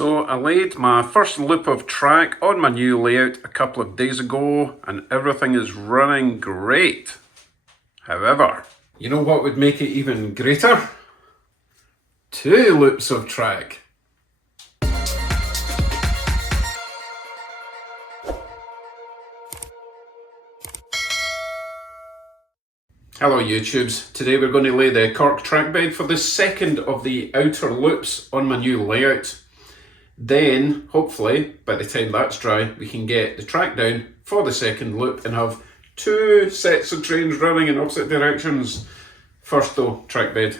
So I laid my first loop of track on my new layout a couple of days ago and everything is running great. However, you know what would make it even greater? 2 loops of track. Hello YouTubes, today we're going to lay the cork track bed for the second of the outer loops on my new layout. Then, hopefully, by the time that's dry, we can get the track down for the second loop and have 2 sets of trains running in opposite directions. First though, track bed.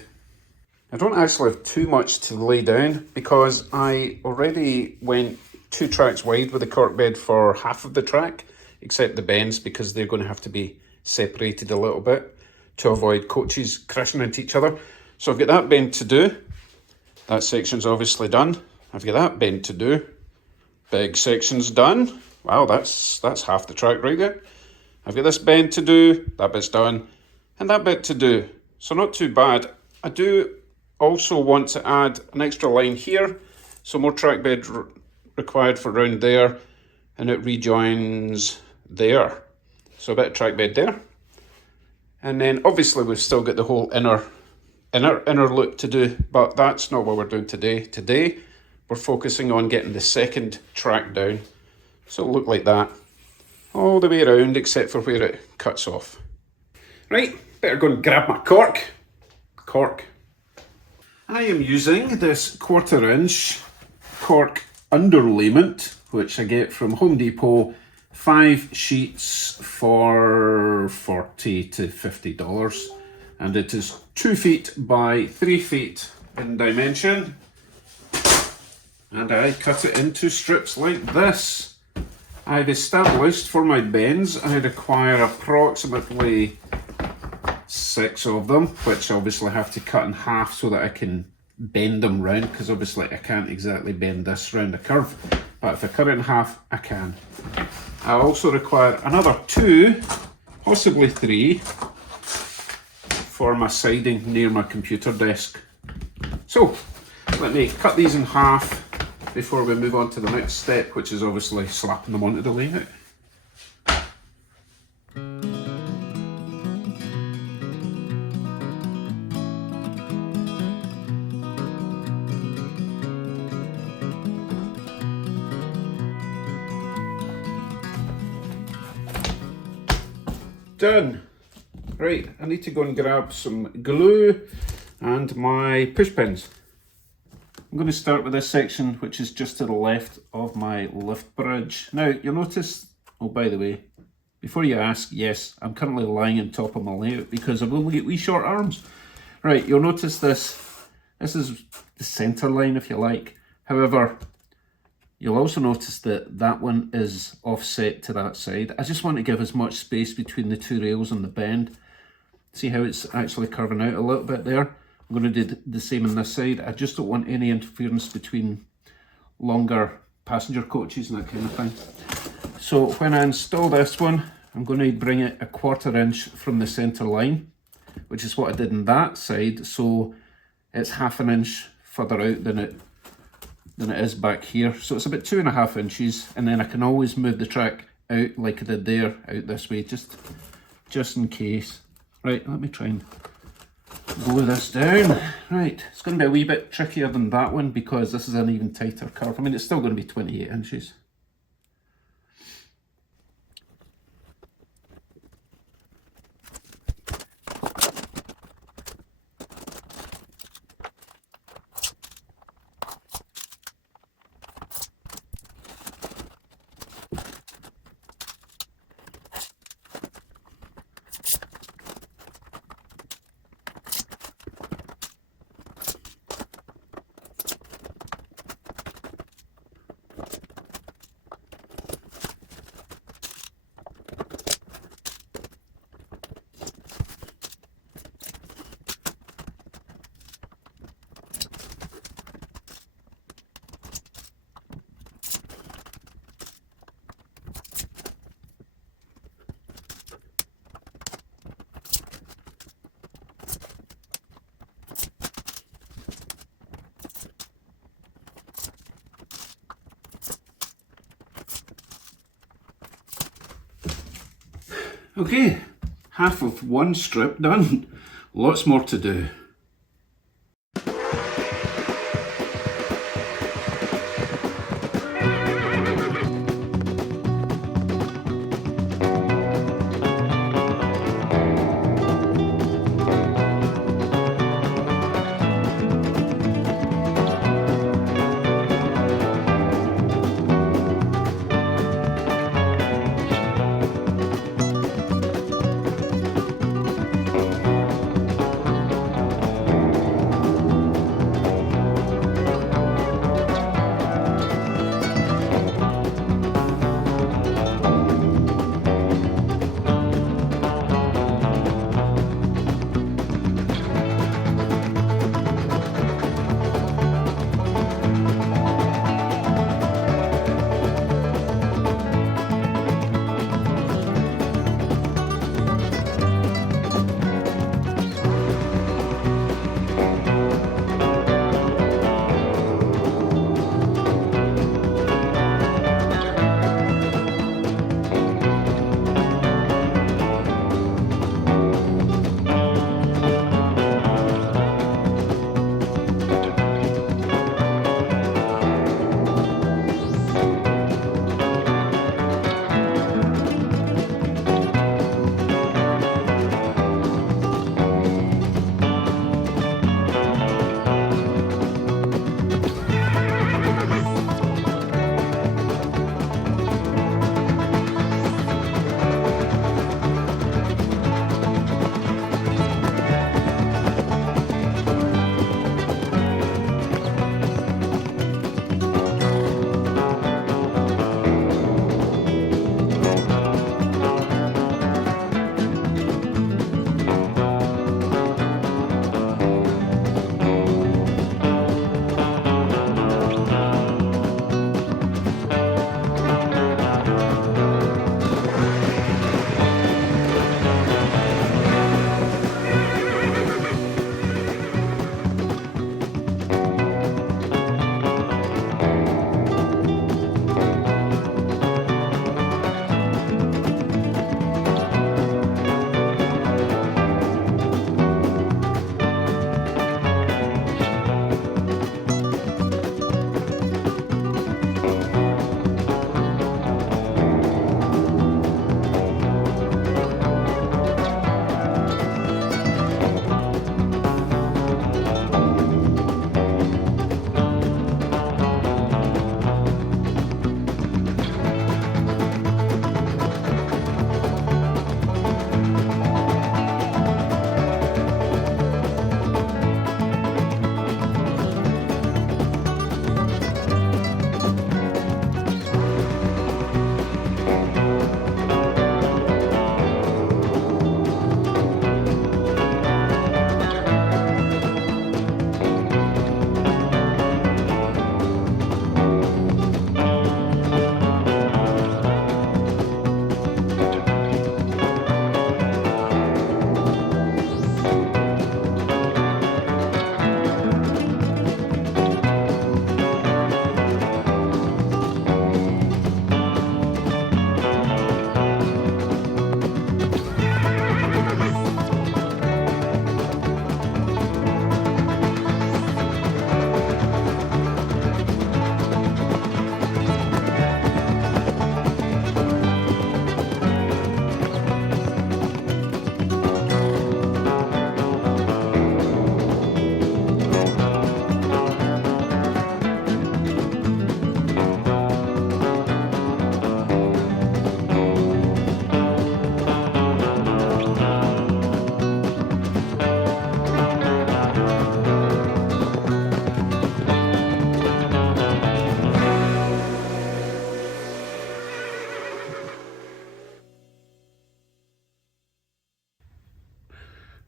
I don't actually have too much to lay down because I already went 2 tracks wide with the cork bed for half of the track, except the bends because they're going to have to be separated a little bit to avoid coaches crashing into each other. So I've got that bend to do. That section's obviously done. I've got that bend to do. Big section's done. Wow, that's half the track right there. I've got this bend to do, that bit's done, and that bit to do. So not too bad. I do also want to add an extra line here, so more track bed required for round there, and it rejoins there. So a bit of track bed there. And then obviously we've still got the whole inner loop to do, but that's not what we're doing today. Today, we're focusing on getting the second track down. So it'll look like that, all the way around except for where it cuts off. Right, better go and grab my cork. I am using this 1/4 inch cork underlayment, which I get from Home Depot, 5 sheets for $40 to $50. And it is 2 feet by 3 feet in dimension. And I cut it into strips like this. I've established for my bends I require approximately 6 of them, which obviously I have to cut in half so that I can bend them round, because obviously I can't exactly bend this round a curve, but if I cut it in half I can. I also require another 2, possibly 3, for my siding near my computer desk. So let me cut these in half before we move on to the next step, which is obviously slapping them onto the layout. Done. Right, I need to go and grab some glue and my push pins. I'm going to start with this section, which is just to the left of my lift bridge. Now, you'll notice, oh, by the way, before you ask, yes, I'm currently lying on top of my layout because I've only got wee short arms. Right, you'll notice this. This is the centre line, if you like. However, you'll also notice that that one is offset to that side. I just want to give as much space between the 2 rails and the bend. See how it's actually curving out a little bit there? I'm going to do the same on this side. I just don't want any interference between longer passenger coaches and that kind of thing. So when I install this one, I'm going to bring it 1/4 inch from the centre line, which is what I did on that side. So it's 1/2 inch further out than it is back here. So it's about 2.5 inches, and then I can always move the track out like I did there, out this way, just in case. Right, let me try and glue this down. Right, it's going to be a wee bit trickier than that one because this is an even tighter curve. I mean, it's still going to be 28 inches. Okay, half of one strip done. Lots more to do.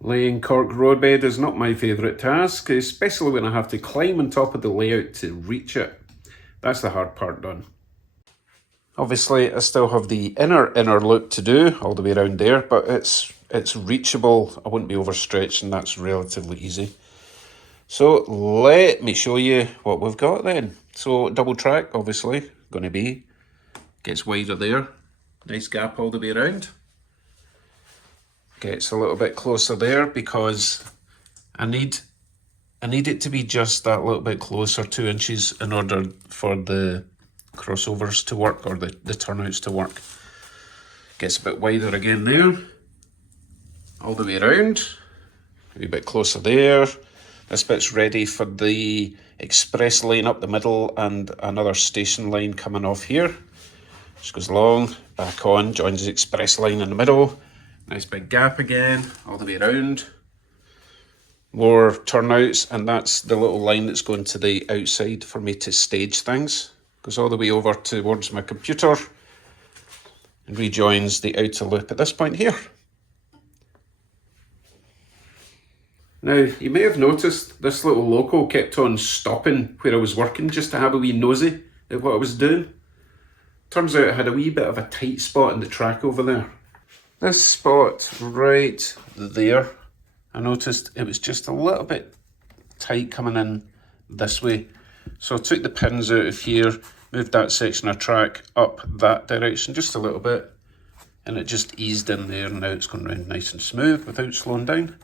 Laying cork roadbed is not my favourite task, especially when I have to climb on top of the layout to reach it. That's the hard part done. Obviously, I still have the inner loop to do all the way around there, but it's reachable. I wouldn't be overstretched, and that's relatively easy. So let me show you what we've got then. So double track, obviously, going to be, gets wider there. Nice gap all the way around. gets a little bit closer there because I need it to be just that little bit closer, 2 inches, in order for the crossovers to work, or the turnouts to work. Gets a bit wider again there, all the way around, a wee bit closer there. This bit's ready for the express line up the middle and another station line coming off here. Just goes along, back on, joins the express line in the middle. Nice big gap again, all the way around. More turnouts, and that's the little line that's going to the outside for me to stage things. Goes all the way over towards my computer and rejoins the outer loop at this point here. Now, you may have noticed this little loco kept on stopping where I was working just to have a wee nosy at what I was doing. Turns out I had a wee bit of a tight spot in the track over there. This spot right there, I noticed it was just a little bit tight coming in this way. So I took the pins out of here, moved that section of track up that direction just a little bit, and it just eased in there, and now it's going around nice and smooth without slowing down.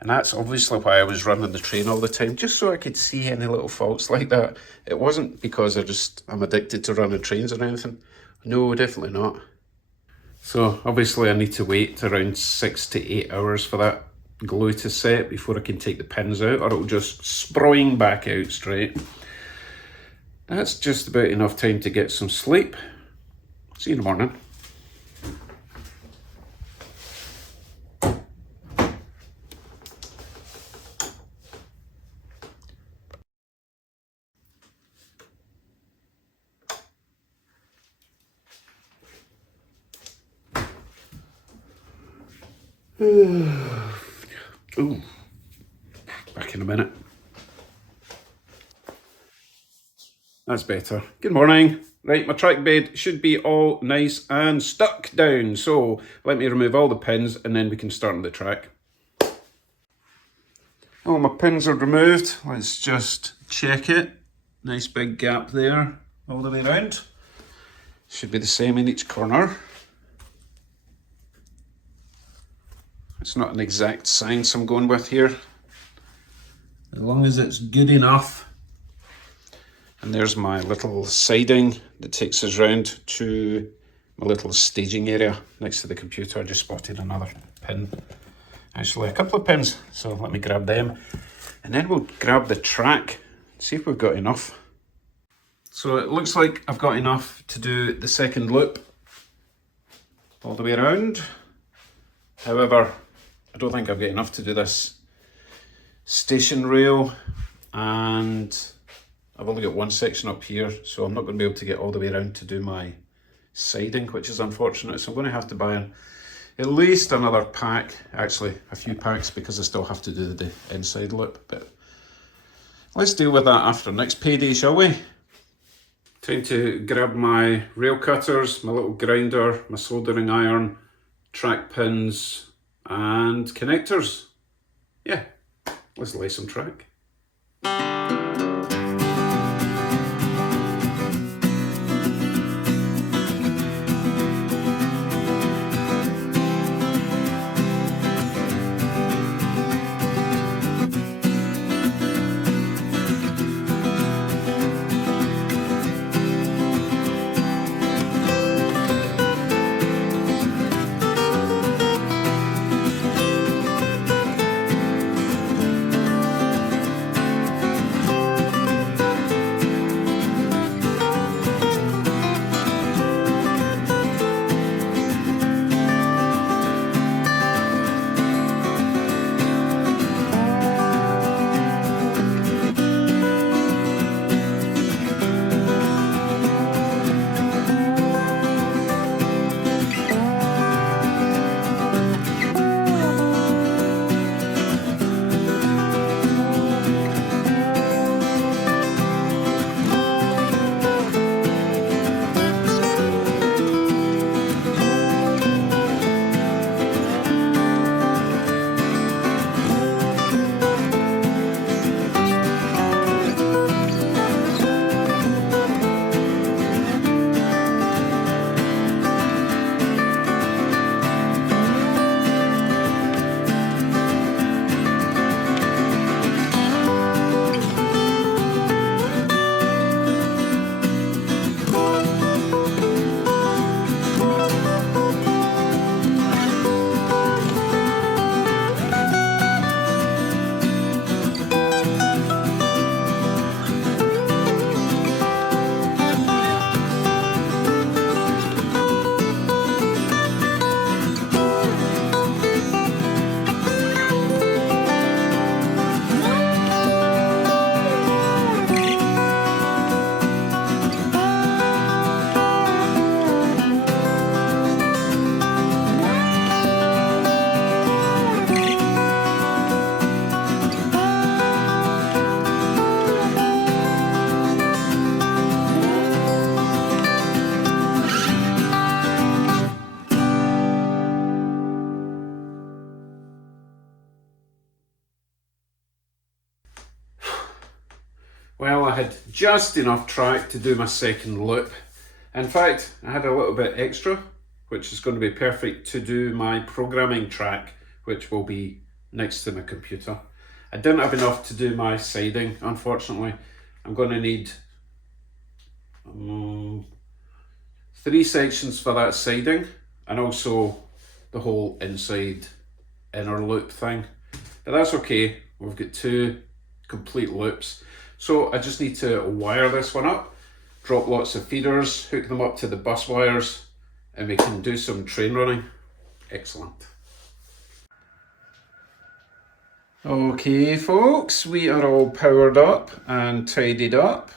And that's obviously why I was running the train all the time, just so I could see any little faults like that. It wasn't because I'm addicted to running trains or anything. No, definitely not. So obviously I need to wait around 6 to 8 hours for that glue to set before I can take the pins out, or it'll just sproing back out straight. That's just about enough time to get some sleep. See you in the morning. Ooh, back in a minute. That's better. Good morning. Right, my track bed should be all nice and stuck down. So let me remove all the pins and then we can start on the track. All my pins are removed. Let's just check it. Nice big gap there all the way around. Should be the same in each corner. It's not an exact science I'm going with here, as long as it's good enough. And there's my little siding that takes us round to my little staging area next to the computer. I just spotted another pin, actually a couple of pins, so let me grab them. And then we'll grab the track, see if we've got enough. So it looks like I've got enough to do the second loop all the way around. However, I don't think I've got enough to do this station rail, and I've only got one section up here, so I'm not going to be able to get all the way around to do my siding, which is unfortunate. So I'm going to have to buy at least another pack, actually a few packs, because I still have to do the inside loop. But let's deal with that after next payday, shall we? Time to grab my rail cutters, my little grinder, my soldering iron, track pins and connectors. Yeah, let's lay some track. had just enough track to do my second loop. In fact, I had a little bit extra, which is going to be perfect to do my programming track, which will be next to my computer. I didn't have enough to do my siding, unfortunately. I'm going to need 3 sections for that siding, and also the whole inside inner loop thing. But that's okay, we've got 2 complete loops. So I just need to wire this one up, drop lots of feeders, hook them up to the bus wires, and we can do some train running. Excellent. Okay folks, we are all powered up and tidied up.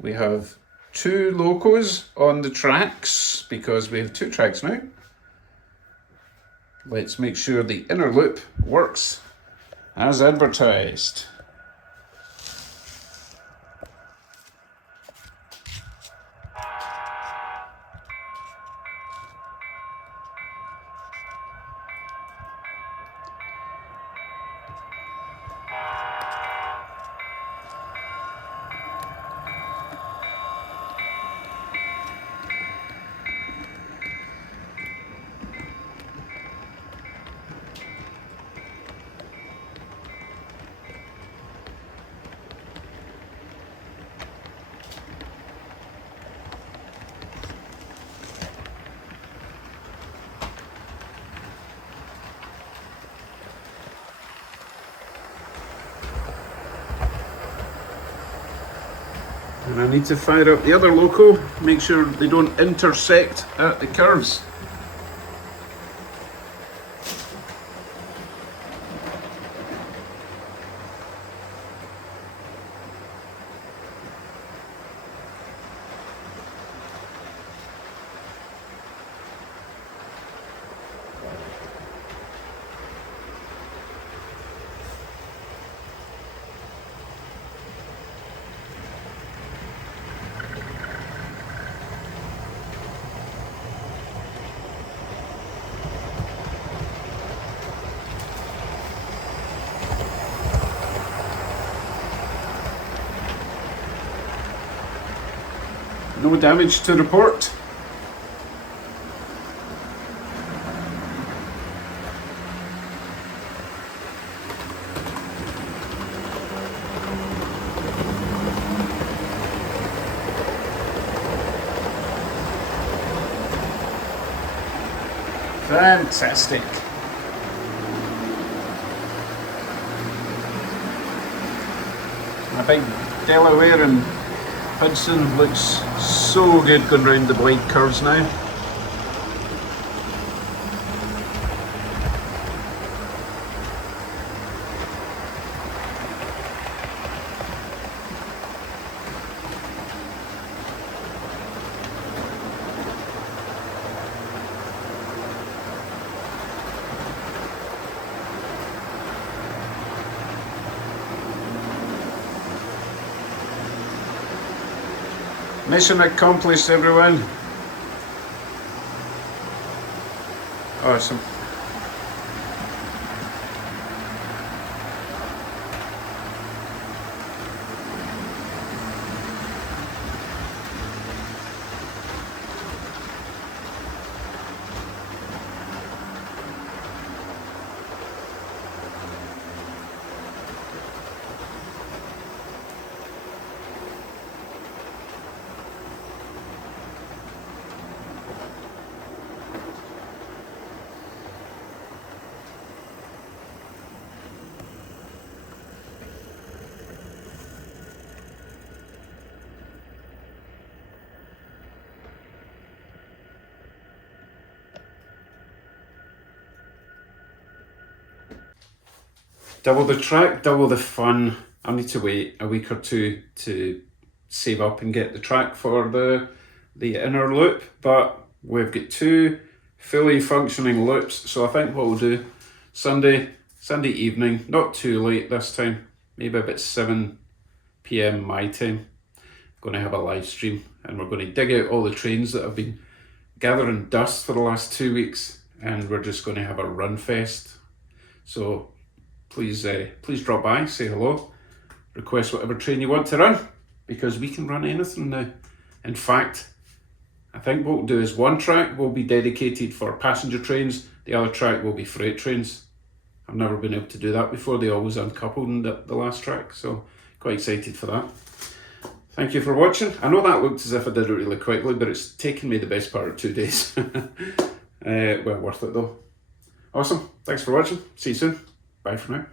We have 2 locos on the tracks because we have 2 tracks now. Let's make sure the inner loop works as advertised. And I need to fire up the other loco, make sure they don't intersect at the curves. No damage to report. Fantastic. My big Delaware and Hudson looks so good going round the blade curves now. Mission accomplished, everyone. Awesome. Double the track, double the fun. I need to wait a week or 2 to save up and get the track for the inner loop, but we've got 2 fully functioning loops. So I think what we'll do, Sunday evening, not too late this time, maybe about 7 PM my time, going to have a live stream, and we're going to dig out all the trains that have been gathering dust for the last 2 weeks, and we're just going to have a run fest. So please drop by, say hello, request whatever train you want to run. because we can run anything now. In fact, I think what we'll do is one track will be dedicated for passenger trains, the other track will be freight trains. I've never been able to do that before. They always uncoupled in the last track, so quite excited for that. Thank you for watching. I know that looked as if I did it really quickly, but it's taken me the best part of 2 days. Well worth it though. Awesome. Thanks for watching. See you soon. Bye for now.